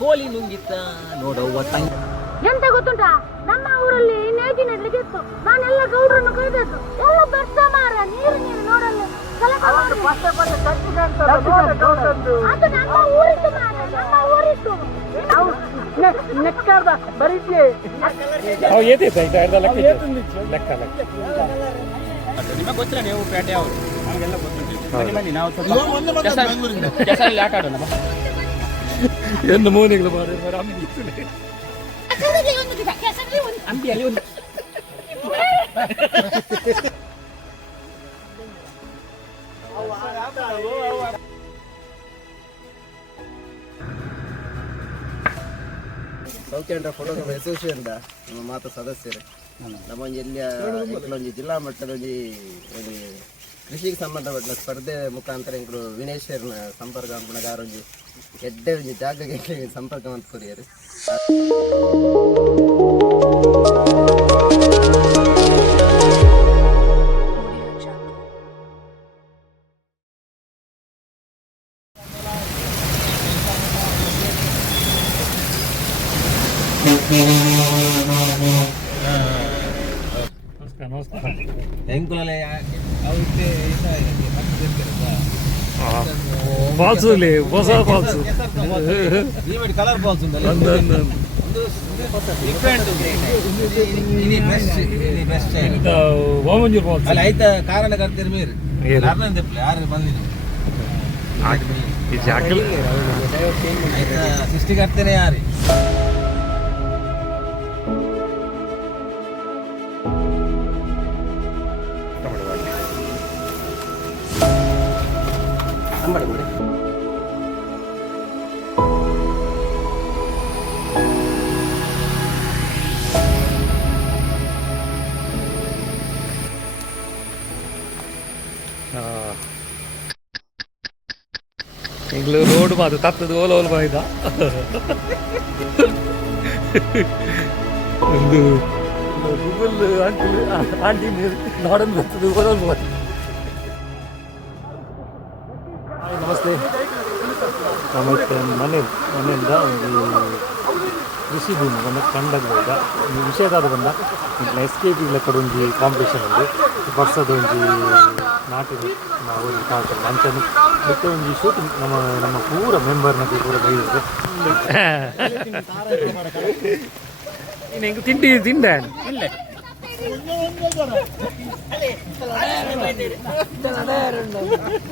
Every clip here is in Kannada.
ಕೋಲಿ ನುಂಗಿತ್ತ. ನೋಡವ್ವ ತಂಗಿ. ಎಂತ ಗೊತ್ತುಂಟಾ? ನಮ್ಮ ಊರಲ್ಲಿ ನೇಜಿ ನೆಡ್ಲಿಕ್ಕೆ ಇತ್ತು. ನಾನೆಲ್ಲ ಗೌಡ್ರನ್ನು ಕೈದದ್ದು ಎಲ್ಲ ಬರ್ತ ಮಾರ ನೀರು ನೀರು ನೋಡಲ್ಲ ಸಲಕ ಅದು ನಮ್ಮ ಊರಿತ್ತು ಮಾರ ನಮ್ಮ ಊರಿತ್ತು ನೆಕ್ಕಾರ್ದ ಬರೀತಿ. ಅವು ಏತೈತೆ ಆಯ್ತಾ ಅರ್ಧ ಲೆಕ್ಕ ಇದೆ. ಲೆಕ್ಕ ಲೆಕ್ಕ. ನಿಮಗೆ ಗೊತ್ತಿಲ್ಲ ನೀವು ಪೇಟೆ ಅವರು. ಎಂದು ಮೂನಿಗಳು ಅಂಬಿಯಲ್ಲಿ ಒಂದು ಅಸೋಸಿಯೇಷನ್ ನಮ್ಮ ಮಾತ ಸದಸ್ಯರು. ನಮ್ಮ ಎಲ್ಲಿಯ ಒಂಜಿ ಜಿಲ್ಲಾ ಮಟ್ಟದ ಒಂದು ಕೃಷಿಗೆ ಸಂಬಂಧಪಟ್ಟ ಸ್ಪರ್ಧೆ ಮುಖಾಂತರ ಇಂಕ್ರು ವಿನೇಶ್ವರ್ನ ಸಂಪರ್ಕ ಅನ್ಪುಣಗಾರ ಒಂಜಿ ಎಡ್ಡೆ ಒಂಜಿ ಜಾಗಕ್ಕೆ ಸಂಪರ್ಕ ಅಂತ ಕೊರಿಯರು. ನಮಸ್ಕಾರ ಫಾಲ್ಸ್ ಇಲ್ಲಿ ಹೊಸ falls colour balls Vamanjoor falls ಅಲ್ಲ ಐತ ಕಾರಣ ಕರ್ತೀರಿ ಮೀರು ಏನು? ಯಾರನ್ನ ತೆಪ್ಪಲೆ ಯಾರು ಬಂದಿಲ್ಲ ಈ ಜಾಗಲ್ ಆಯ್ತ? ಸೃಷ್ಟಿಕರ್ತೇನೆ ಯಾರು? Somebody would have. எங்களுக்கு ரோடு பார்த்து தத்தது ஓல ஓல பாய்தான் இந்த கூகுள் ஆண்டி நடந்து ஓல ஓல பாய் ನಮಸ್ತೆ. ಆಮೇಲೆ ಮನೆ ಮನೆಯಿಂದ ಒಂದು ಕೃಷಿ ಭೂಮಿ ಬಂದ ಕಂಡಾಗ ವಿಷಯದಾದ ಬಂದ ಎಸ್ ಕೆ ಪಿ ಲೆಕ್ಕದ ಒಂದು ಕಾಂಪಿಟೇಷನ್ ಅಲ್ಲಿ ವರ್ಷದ ಒಂದು ನಾಟಕ ನಾವು ಒಂದು ಕಾಣ್ತಾರೆ ಅಂಚನೆ ಮತ್ತೆ ಒಂದು ಶೂಟಿಂಗ್ ನಮ್ಮ ನಮ್ಮ ಪೂರ ಮೆಂಬರ್ನದ್ದು ಕೂಡ ಬೈದಿದೆ ತಿಂಡಿ ತಿಂಡಿ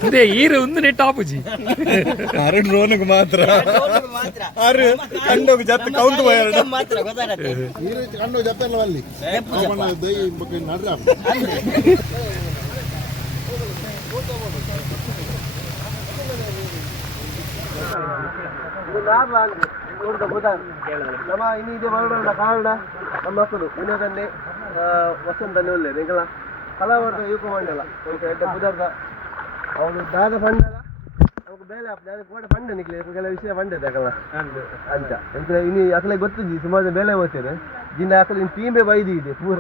ಇದೇ ಈರು ಒಂದು ನೆಟ್ ಆಪುಜಿ ಆರು ಡ್ರೋನ್ಗೆ ಮಾತ್ರ. ಅರು ಕಂಡೋಗಿ ಜತ್ ಕೌಂಟ್ ಮಾತ್ರ ಗೊತ್ತಾಗತ್ತೆ ಕಣ್ಣು ಜಪ್ಪಲ್ಲ ಅಲ್ಲಿ ಅವನ ದೈ ಬಗ್ಗೆ ನಡ್ರ ನಮ್ಮ ಇನ್ನು ಇದೆ ಮರಣ ಕಾರಣ ನಮ್ಮ ಮಕ್ಕಳು ವಿನೋದನ್ನೇ ವಸಂತನೇ ಒಳ್ಳೆ ನಿಂಗಳ ಕಲಾವರ್ತ ಯುವಕ ಮಂಡಲ ಪುದರ್ದ ಅವನು ದಾದ ಪಂಡಲ ಅವಕ್ಕೆ ಬೇಲೆ ದಾದ ಕೂಡ ಪಂಡ ನಿಕ್ಲೆ ಕೆಲ ವಿಷಯ ಪಂಡದ ಅಕಲ ಅಂತ. ಅಂದ್ರೆ ಇನ್ನು ಅಕಲೆ ಗೊತ್ತಿದ್ದಿ ಸುಮಾರು ಬೇಲೆ ಓದ್ತೇನೆ ದಿನ ಅಕಲೆ ಇನ್ನು ಟೀಮೇ ಬೈದಿ ಇದೆ ಪೂರ.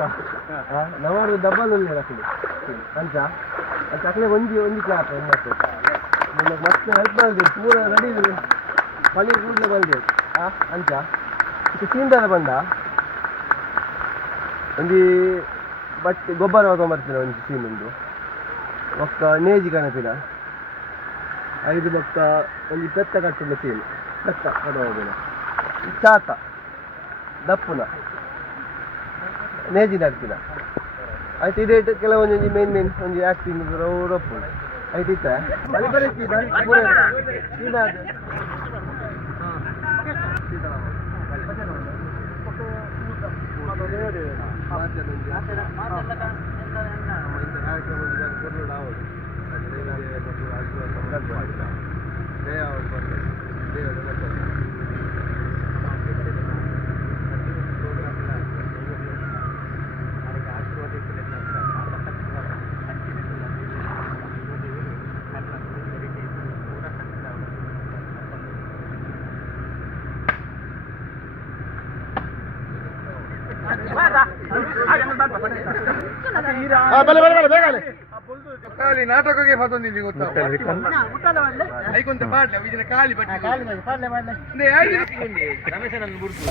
ನವರು ಡಬ್ಬಲ್ ಒಳ್ಳೆ ಅಕಲೆ. ಅಂತ. ಅಂತ ಅಕಲೆ ಒಂಜಿ ಒಂಜಿ ಕ್ಲಾಪ್ ಮತ್ತೆ ಮತ್ತೆ ಹೆಲ್ಪ್ ಮಾಡಿದ್ರು ಪೂರ ರೆಡಿ ಪನಿ ಕೂಡಲೇ ಬಂದಿದೆ ಅಂಚ ಇದು ಸೀಂದಾದ ಬಂದ? ಒಂದು ಬಟ್ಟೆ ಗೊಬ್ಬರ ತಗೊಂಬರ್ತೀನಿ ಒಂದು. ಸೀನಿಂದು ಒಕ್ಕ ನೇಜಿ ಕಣಪಿನ. ಐದು ಬೊಕ್ಕ ಒಂದು ಪೆತ್ತ ಕಟ್ಟಿನ ಸೀನ್ ಪೆತ್ತ ಕೊಡುವುದಿಲ್ಲ ಚಾತ. ದಪ್ಪುನ. ನೇಜಿ ನಡ್ತಿನ ಆಯ್ತು, ಇದೇ ಕೆಲವೊಂದು ಮೇನ್ ಮೇನ್ ಒಂದು ಆಕ್ಟಿಂಗ್ ರೊಪ್ಪು. ಆಯ್ತು ಇತ್ತ ಅಲ್ಲಿ ಬರೀತೀನ ಸೀನಾದ ಬಲೆ ಬಲೆ ಬಲೆ ಬೇಗ ಖಾಲಿ ನಾಟಕಕ್ಕೆ ಮತ್ತೊಂದು ಗೊತ್ತಾ? ಮುಟ್ಟಲ್ಲಿ ಕಣ್ಣು ಐಕೊಂತ ಪಾಡ್ಲ ಇದನ್ನ ಖಾಲಿ ಬಟ್ಟಿ ರಮೇಶನನ್ನು ಬಿಡ್ತು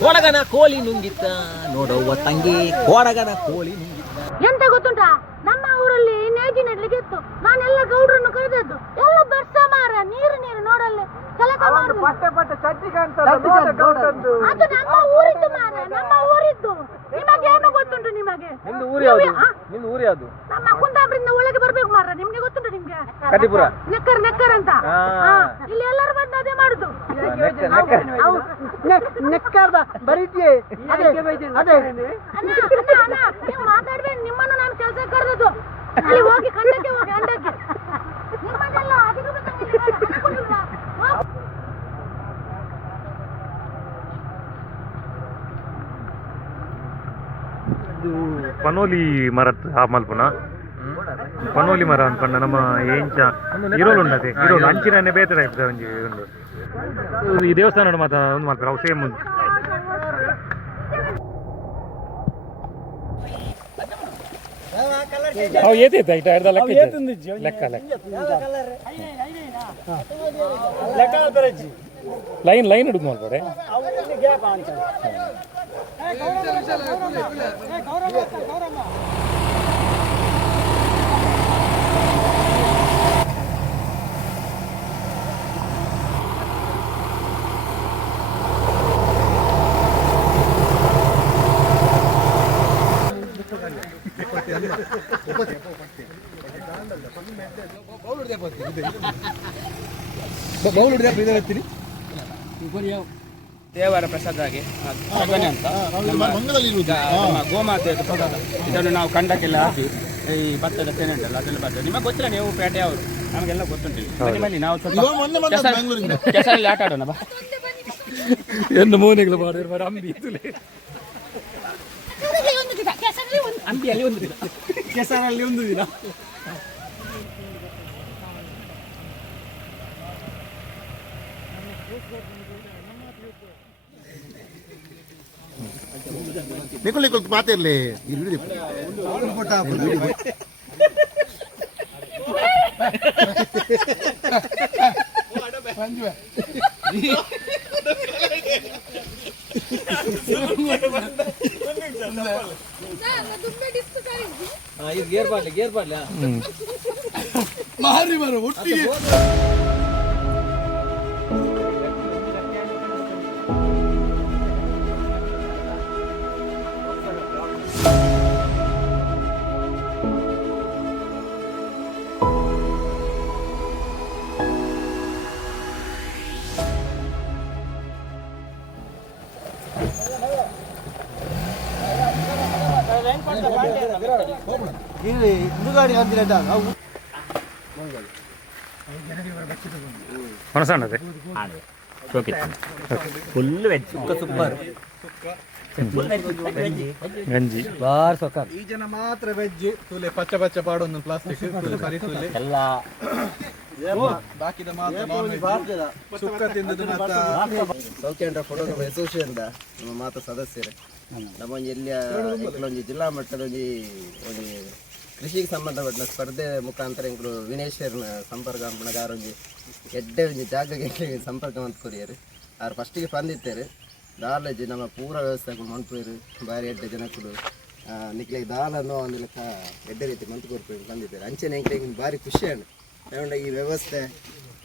ಕೊಡಗನ ಕೋಳಿ ನುಂಗಿತ್ತ ನೋಡವ್ವ ತಂಗಿ ಕೋಡಗನ ಕೋಳಿ ನುಂಗಿತ್ತ. ಎಂತ ಗೊತ್ತುಂಟಾ ನಮ್ಮ ಊರಲ್ಲಿ ನೇಜಿ ನೆಡ್ಲಿಕ್ಕೆ ಇತ್ತು ನಾನೆಲ್ಲ ಗೌಡ್ರನ್ನು ಕರೆದದ್ದು. ಎಲ್ಲ ಬರ್ಸ ಮಾರ ನೀರು ನೀರು ನೋಡಲ್ಲ ಕೆಲಸ ಮಾಡುದು ಅದು ನಮ್ಮ ಊರಿದ್ದು ಮಾರ ನಮ್ಮ ಊರಿದ್ದು. ಏನು ಗೊತ್ತುಂಟು ನಿಮಗೆ? ನಿಮ್ದು ಊರು ಯಾವುದು? ನಿಮ್ದು ಊರು ಯಾವುದು? ನಮ್ಮ ಕುಂದಾಬ್ರಿಂದ ಒಳಗೆ ಬರ್ಬೇಕು ಮಾರ ನಿಮ್ಗೆ ಗೊತ್ತುಂಟು ನಿಮ್ಗೆ? ಕಟಿಪುರ ನೆಕ್ಕರ್ ನೆಕ್ಕರ್ ಅಂತ. ಇಲ್ಲಿ ಎಲ್ಲರೂ ಬಂದು ಅದೇ ಮಾಡುದು. ನೆಕ್ಕರ್ದ ಬರೀತಿಯೇ? ಅದೇ ಅದೇ. ಅಣ್ಣ ಅಣ್ಣ ಅಣ್ಣ ನೀವು ಮಾತಾಡ್ಬೇಡಿ ನಿಮ್ಮನ್ನು ನಾನು ಕೆಲಸ ಕರೆದದ್ದು. ಅಲ್ಲಿ ಹೋಗಿ ಪನೋಲಿ ಮರದ ಆ ಮಲ್ಪುನ? ಪನೋಲಿ ಮರ ಅನ್ಕೊಂಡ ನಮ್ಮ ಏಂಚ ಇರೋಲು ಉಂಡದೆ ಇರೋಲು ಅಂಚಿನ ಬೇತೆ ಇರ್ತದೆ ಒಂಜಿ ಉಂಡು ಈ ದೇವಸ್ಥಾನ ಮಾತ ಒಂದು ಮಾಡ್ತಾರೆ ಅವು ಸೇಮ್ ಅವು ಏತೈತ ಇಟ್ಟ ಹಿಡ್ದ ಲೆಕ್ಕ ಇದ್ದದ್ದು. ಲೆಕ್ಕ ಲೆಕ್ಕ ಲೈನ್ ಲೈನ್ ಹಿಡಿದು ಮಾಡ್ಬೇಡೆ ದೇವರ ಪ್ರಸಾದಾಗಿ ಸಗಣಿ ಅಂತ. ನಮ್ಮ ಗೋಮಾತೆಯ ಪ್ರಸಾದ. ಇದನ್ನು ನಾವು ಕಂಡಕ್ಕೆಲ್ಲ ಹಾಕಿ ಈ ಭತ್ತದ ತೆನೆ ಉಂಟಲ್ಲ ಅದೆಲ್ಲ ಬರ್ತದೆ. ನಿಮಗೆ ಗೊತ್ತಿಲ್ಲ ನೀವು ಪೇಟೆ ಅವರು. ನಮಗೆಲ್ಲ ಗೊತ್ತುಂಟು ಬನ್ನಿ ಬನ್ನಿ ನಾವು ಸ್ವಲ್ಪ ಕೆಸರಲ್ಲಿ ಆಟ ಆಡೋಣ ಬಾ. ಎಂದು ಮೂನೆಗಳು ಮಾಡಿದ್ರು ಮರ ಅಂಬಿ ಇದುಲೆ ಅಂಬಿಯಲ್ಲಿ ಒಂದು ದಿನ. ಕೆಸರಲ್ಲಿ ಒಂದು ದಿನ. ನಿಕೊಳಿ ಕೊಲ್ ಮಾತಿರ್ಲಿ ಇಲ್ಲಿ ಇದು ಗೇರ್ ಬಾಡ್ಲಿ ಗೇರ್ ಬಾಡ್ಲಿ ಮಾರಿ ಮರ ಒಟ್ಟಿಗೆ ಅವು ಮನಸ್ಸಣ್ಣದೆ ಫುಲ್ ವೆಜ್ ಸುಕ್ಕ ಸೂಪರ್ ಗಂಜಿ. ಬಾರ್ ಸೊಕ್ಕ ಈ ಜನ ಮಾತ್ರ ವೆಜ್ ತೂಲೆ ಪಚ್ಚ ಪಚ್ಚ ಪಾಡೊಂದು ಪ್ಲಾಸ್ಟಿಕ್ ತೂಲೆ ಕರಿ ತೂಲೆ. ಎಲ್ಲ. ಬಾಕಿದ ಮಾತ್ರ ಸುಕ್ಕ ತಿಂದದ್ದು ಮಾತ್ರ ಸೌಖ್ಯ ಫೋಟೋಗ್ರಾಫರ್ ಅಸೋಸಿಯೇಷನ್ ನಮ್ಮ ಮಾತ ಸದಸ್ಯರೇ. ನಮ್ಮ ಒಂಜಿ ಎಲ್ಲಿಯ ಒಂಜಿ ಜಿಲ್ಲಾ ಮಟ್ಟದ ಒಂಜಿ ಒಂಜಿ ಕೃಷಿಗೆ ಸಂಬಂಧಪಟ್ಟ ಸ್ಪರ್ಧೆ ಮುಖಾಂತರ ಇಂಕಲು ವಿನೇಶ್ವರ್ನ ಸಂಪರ್ಕ ಆರೋಗ್ಯ ಒಂಜಿ ಎಡ್ಡೆ ಒಂಜಿ ಜಾಗಕ್ಕೆ ಸಂಪರ್ಕ ಮಂತ್ಕೊರಿಯರು ಅವ್ರು ಫಸ್ಟಿಗೆ ಬಂದಿತ್ತೇರು ದಾಲಜಿ ನಮ್ಮ ಪೂರ ವ್ಯವಸ್ಥೆಗಳು ಮನ್ಪುರು ಬಾರಿ ಎಡ್ಡೆ ಜನಕ್ಕಳು ನಿಕ್ಲಿಗೆ ದಾಲನ್ನು ಒಂದು ಲೆಕ್ಕ ಎಡ್ಡೆ ರೀತಿ ಮಂತ್ ಕೊಡ್ಪೇರು ಬಂದಿದ್ದಾರೆ ಅಂಚೆನೆ ಎಂಕ್ಲಿಗೆ ಭಾರಿ ಖುಷಿ ಏನುಂಡ ಈ ವ್ಯವಸ್ಥೆ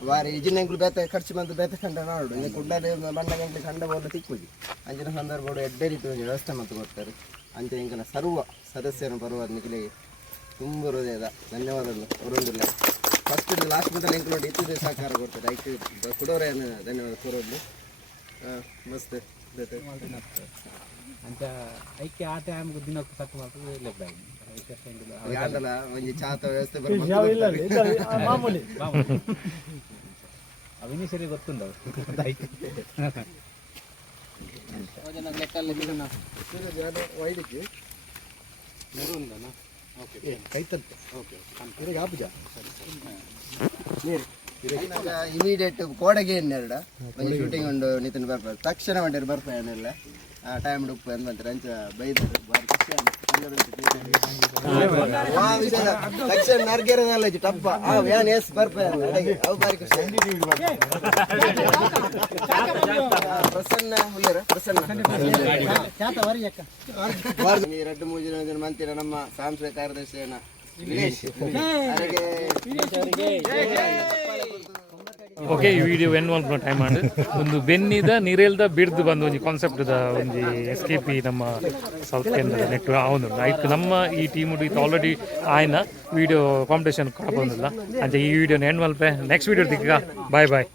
ವಾರಿ ಇಜಿನೆಂಕ್ಲು ಬೇತ, ಖರ್ಚು ಬಂದು ಬೇತ ಕಂಡ ನೋಡು. ನೀವು ಕುಡ್ಡಲ್ಲಿ ಬಂದಾಗ ನೆಂಕ್ಲಿ ಕಂಡ ಬೋರ್ಡ್ ತಿಕ್ಕೋಗಿ ಅಂಚಿನ ಸಂದರ್ಭ ಎಡ್ಡೆ ರೀತಿ ವ್ಯವಸ್ಥೆ ಮಂತ್ ಕೊಡ್ತಾರೆ. ಅಂಚೆ ಇಂಕನ ಸರ್ವ ಸದಸ್ಯರು ಬರುವ ನಿಖಿಲಿಗೆ ತುಂಬ ಹೃದಯದ ಧನ್ಯವಾದಗಳು. ಅವರೊಂದಿಲ್ಲ ಫಸ್ಟ್ ಲಾಸ್ಟ್ ಮಿಟಲ್ ಎಂಕ್ಲು ಇತ್ತಿದೆ ಸಹಕಾರ ಕೊಡ್ತಾರೆ ಐಟು ಕೊಡೋರೆ ಧನ್ಯವಾದ. ಕೊಡೋದು ಮಸ್ತ್ ಅಂತ ಐಕ್ಯ ಆ ಟೈಮ್ ದಿನಕ್ಕೆ ತಕ್ಕ ಮಾಡ್ತದೆ ಲೆಕ್ಕ ಚಾತ ವ್ಯವಸ್ಥೆ ಮಾಮೂಲಿ. ಅವಿನೀಶರಿಗೆ ಗೊತ್ತುಂಡ ವೈದ್ಯಕ್ಕೆ ಕೈತಂತೆ. ಓಕೆ ಆಪುಜ ನೀರು ಇಮಿಡಿಯೇಟ್ ಕೋಡೆಗೆ ಎನ್ನೆರಡು ಒಂದು ಶೂಟಿಂಗ್ ಉಂಡು ನಿತಿನ್ ಬರ್ತಾರೆ. ತಕ್ಷಣ ಮಾಡಿರು ಬರ್ತಾನೆಲ್ಲ ಆ ಟೈಮ್ ಉಪ್ಪು ಅಂತ ಬಂತಾರೆ ಅಂಚ ಬೈದರು ತಕ್ಷಣ ನರ್ಗೆರದಲ್ಲ ಇಜ್ಜಿ ಟಪ್ಪ. ಆ ವ್ಯಾನ್ ಎಸ್ ಬರ್ತಾರೆ ಅವು ಬಾರಿ ಖುಷಿ. ಪ್ರಸನ್ನ ಹುಲ್ಲರ ಪ್ರಸನ್ನ. ಈ ಎರಡು ಮೂರು ಜನ ಜನ ಮಂತಿರ ನಮ್ಮ ಸಾಂಸ್ಕೃತಿಕ ಕಾರ್ಯದರ್ಶಿಯನ್ನ? ವಿನೇಶ್. ಅವರಿಗೆ ಓಕೆ ಈ ವಿಡಿಯೋ ಎನ್ ಒನ್ ಟೈಮ್ ಮಾಡಿ. ಒಂದು ಬೆನ್ನಿದ ನೀರೆಲ್ದ ಬಿಡ್ದು ಬಂದು ಒಂದು ಕಾನ್ಸೆಪ್ಟ್ದ ಒಂದು ಎಸ್ ಕೆ ಪಿ ನಮ್ಮ ಸೌತ್ ಕೇಂದ್ರ ನೆಟ್ ಅವನು ಆಯ್ತು. ನಮ್ಮ ಈ ಟೀಮ್ ಇದು ಆಲ್ರೆಡಿ ಆಯ್ನ ವಿಡಿಯೋ ಕಾಂಪಿಟೇಷನ್ ಬಂದಿಲ್ಲ ಅಂತ ಈ ವಿಡಿಯೋನ ಎಂಡ್ ಮಲ್ಪೆ ನೆಕ್ಸ್ಟ್ ವಿಡಿಯೋ ದಿಕ್ಕ ಬಾಯ್ ಬಾಯ್